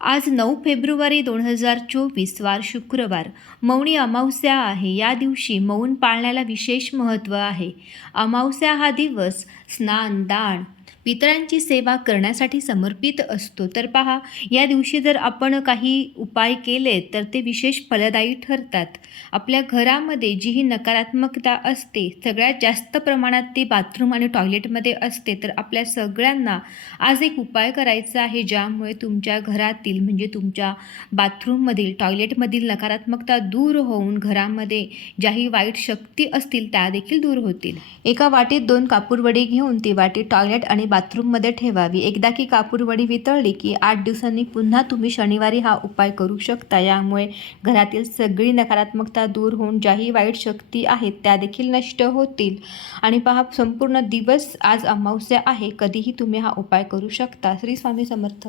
आज 9 फेब्रुवारी 2024 वार शुक्रवार मौनी अमावस्या आहे. या दिवशी मौन पाळण्याला विशेष महत्त्व आहे. अमावस्या हा दिवस स्नान, दान, पितरांची सेवा करण्यासाठी समर्पित असतो. तर पहा, या दिवशी जर आपण काही उपाय केले तर ते विशेष फलदायी ठरतात. आपल्या घरामध्ये जी ही नकारात्मकता असते, सगळ्यात जास्त प्रमाणात ती बाथरूम आणि टॉयलेटमध्ये असते. तर आपल्या सगळ्यांना आज एक उपाय करायचा आहे, ज्यामुळे तुमच्या घरातील म्हणजे तुमच्या बाथरूममधील, टॉयलेटमधील नकारात्मकता दूर होऊन घरामध्ये ज्याही वाईट शक्ती असतील त्या देखील दूर होतील. एका वाटीत 2 कापूरवडी घेऊन ती वाटी टॉयलेट आणि बाथरूममध्ये ठेवावी. एकदा की कापूरवडी वितळली की 8 दिवसांनी पुन्हा तुम्ही शनिवारी हा उपाय करू शकता. यामुळे घरातील सगळी नकारात्मकता दूर होऊन ज्याही वाईट शक्ती आहेत त्या देखील नष्ट होतील. आणि पहा, संपूर्ण दिवस आज अमावस्या आहे, कधीही तुम्ही हा उपाय करू शकता. श्री स्वामी समर्थ.